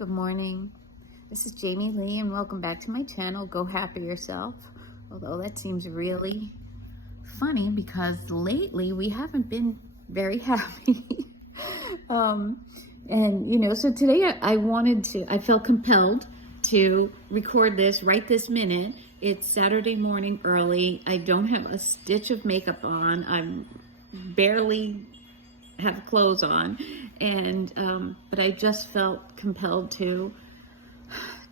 Good morning. This is Jamie Lee, and welcome back to my channel, Go Happy Yourself. Although that seems really funny because lately we haven't been very happy. So today I felt compelled to record this right this minute. It's Saturday morning early. I don't have a stitch of makeup on. I'm barely have clothes on, but I just felt compelled to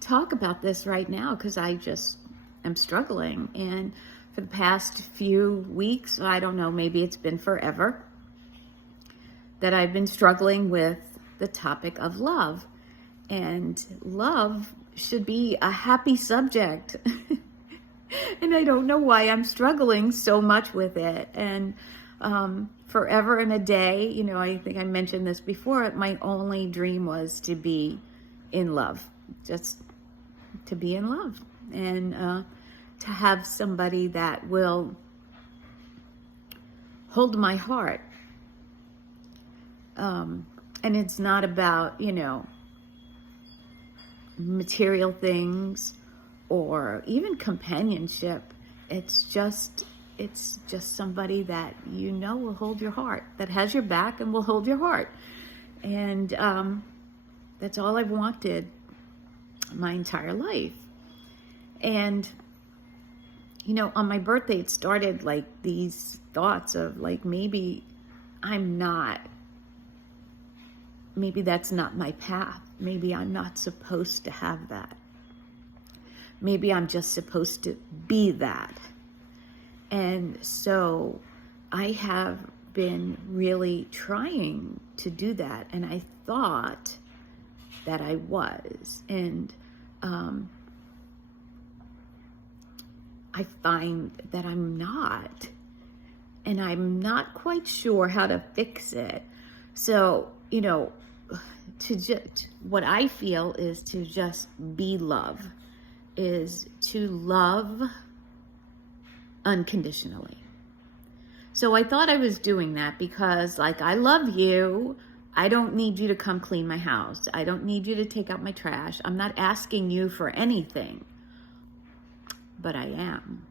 talk about this right now because I just am struggling. And for the past few weeks, I don't know, maybe it's been forever, that I've been struggling with the topic of love. And love should be a happy subject. And I don't know why I'm struggling so much with it. And forever and a day, I think I mentioned this before, my only dream was to be in love, just to be in love, and to have somebody that will hold my heart. And it's not about, material things or even companionship. It's just somebody that will hold your heart, that has your back and will hold your heart. And that's all I've wanted my entire life. And on my birthday, it started like these thoughts of like, maybe that's not my path. Maybe I'm not supposed to have that. Maybe I'm just supposed to be that. And so I have been really trying to do that. And I thought that I was. And I find that I'm not. And I'm not quite sure how to fix it. So, what I feel is to just be love, is to love unconditionally. So I thought I was doing that because, like, I love you. I don't need you to come clean my house. I don't need you to take out my trash. I'm not asking you for anything. But I am.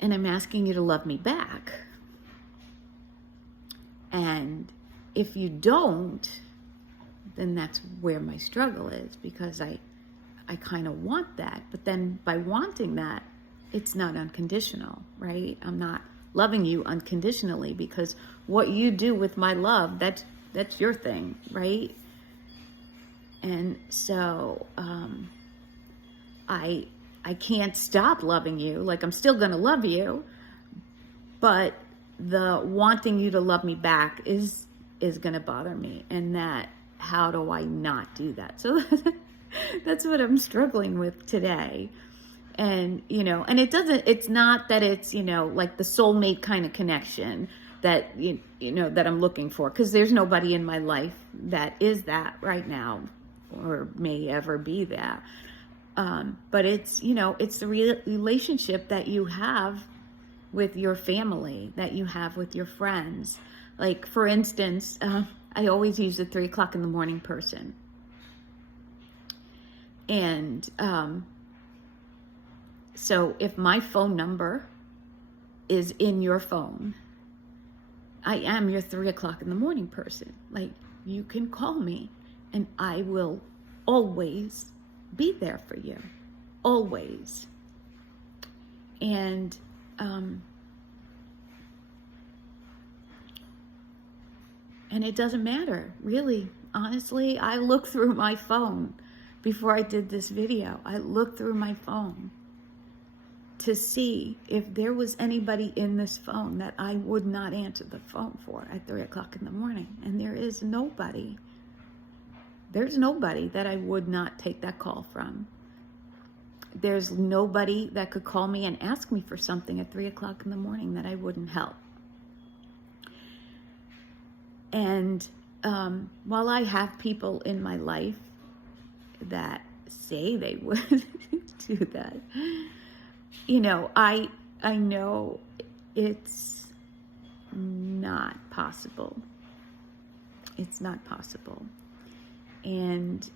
And I'm asking you to love me back. And if you don't, then that's where my struggle is, because I kind of want that. But then by wanting that, it's not unconditional, right? I'm not loving you unconditionally, because what you do with my love, that's your thing, right? And so I can't stop loving you. Like, I'm still going to love you, but the wanting you to love me back is going to bother me. And how do I not do that? So that's what I'm struggling with today. And, and it's not that it's, like the soulmate kind of connection that, that I'm looking for, because there's nobody in my life that is that right now, or may ever be that. But it's, it's the relationship that you have with your family, that you have with your friends. Like, for instance, I always use the 3 o'clock in the morning person. And so if my phone number is in your phone, I am your 3 o'clock in the morning person. Like, you can call me and I will always be there for you. Always. And it doesn't matter, really. Honestly, I looked through my phone before I did this video. I looked through my phone to see if there was anybody in this phone that I would not answer the phone for at 3 o'clock in the morning. And there is nobody. There's nobody that I would not take that call from. There's nobody that could call me and ask me for something at 3 o'clock in the morning that I wouldn't help. And while I have people in my life that say they would do that, I know it's not possible It's not possible. And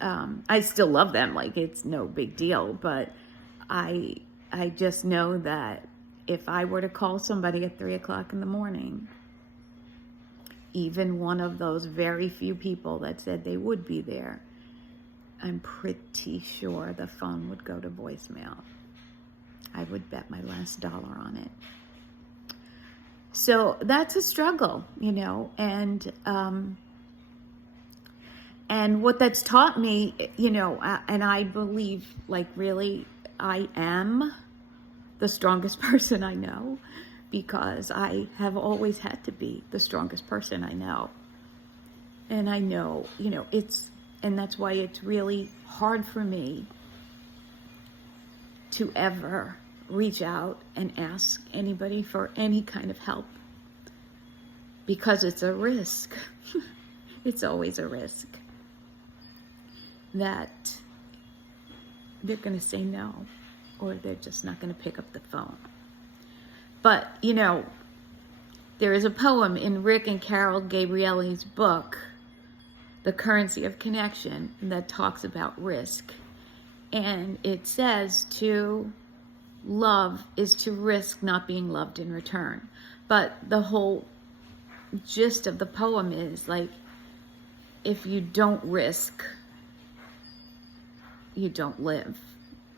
I still love them, like it's no big deal, but I just know that if I were to call somebody at 3 o'clock in the morning, even one of those very few people that said they would be there, I'm pretty sure the phone would go to voicemail. I would bet my last dollar on it. So that's a struggle, and what that's taught me, and I believe, like, really, I am the strongest person I know, because I have always had to be the strongest person I know. And I know, and that's why it's really hard for me to ever reach out and ask anybody for any kind of help, because it's a risk. It's always a risk that they're going to say no, or they're just not going to pick up the phone. But, there is a poem in Rick and Carol Gabrielli's book, The Currency of Connection, that talks about risk. And it says to love is to risk not being loved in return. But the whole gist of the poem is, like, if you don't risk, you don't live,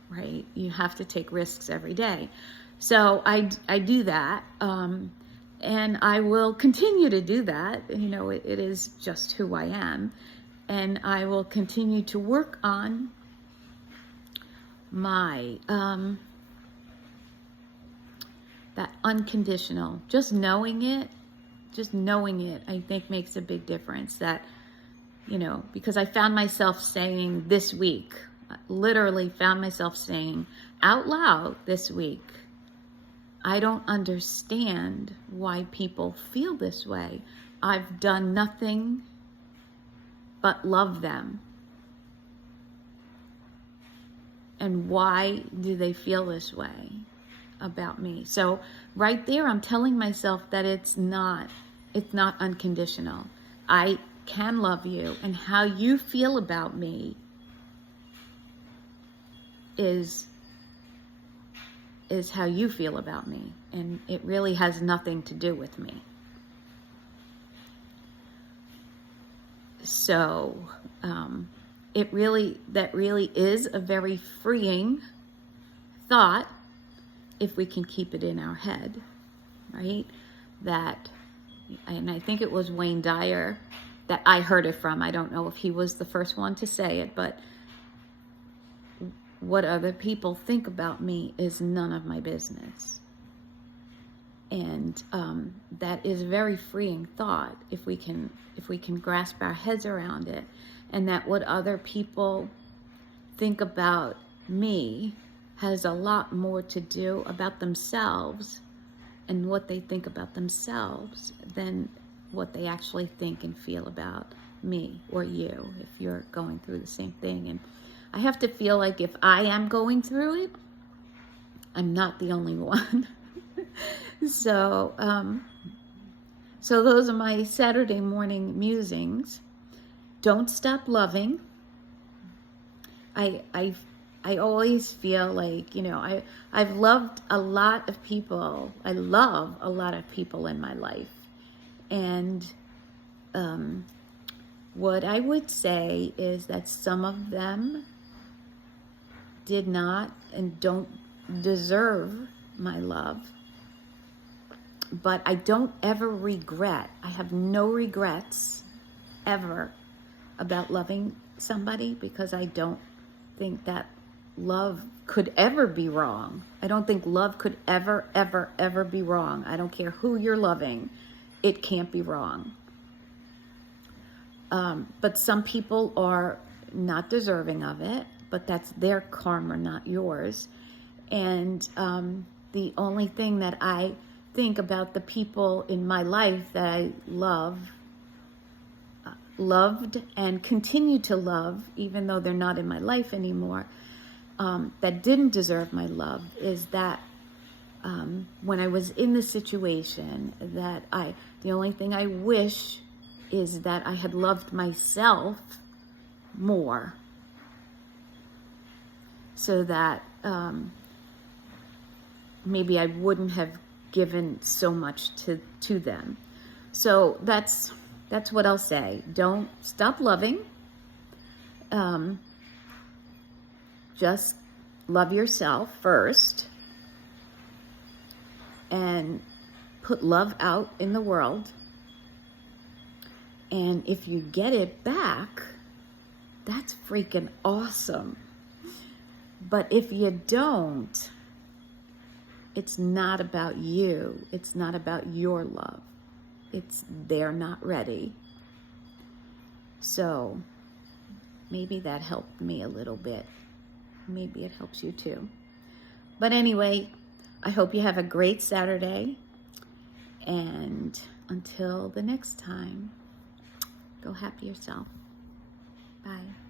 right? You have to take risks every day. So I do that, and I will continue to do that. It is just who I am, and I will continue to work on my that unconditional, just knowing it, I think makes a big difference. That, because I found myself saying this week, literally found myself saying out loud this week, I don't understand why people feel this way. I've done nothing but love them. And why do they feel this way about me? So right there, I'm telling myself that it's not unconditional. I can love you, and how you feel about me is how you feel about me, and it really has nothing to do with me. So that really is a very freeing thought, if we can keep it in our head, right? And I think it was Wayne Dyer that I heard it from. I don't know if he was the first one to say it, but what other people think about me is none of my business. And that is a very freeing thought, if we can grasp our heads around it, and that what other people think about me has a lot more to do about themselves and what they think about themselves than what they actually think and feel about me or you, if you're going through the same thing. And I have to feel like if I am going through it, I'm not the only one. So those are my Saturday morning musings. Don't stop loving. I always feel like, I've loved a lot of people. I love a lot of people in my life. And what I would say is that some of them did not and don't deserve my love. But I don't ever regret. I have no regrets ever about loving somebody, because I don't think that love could ever be wrong. I don't think love could ever, ever, ever be wrong. I don't care who you're loving. It can't be wrong. But some people are not deserving of it, but that's their karma, not yours. And the only thing that I think about the people in my life that I loved and continue to love, even though they're not in my life anymore, that didn't deserve my love, is that when I was in the situation, that the only thing I wish is that I had loved myself more, so that maybe I wouldn't have given so much to them. So that's what I'll say. Don't stop loving. Just love yourself first and put love out in the world. And if you get it back, that's freaking awesome. But if you don't, it's not about you. It's not about your love. It's they're not ready. So maybe that helped me a little bit. Maybe it helps you too. But anyway, I hope you have a great Saturday. And until the next time, go happy yourself. Bye.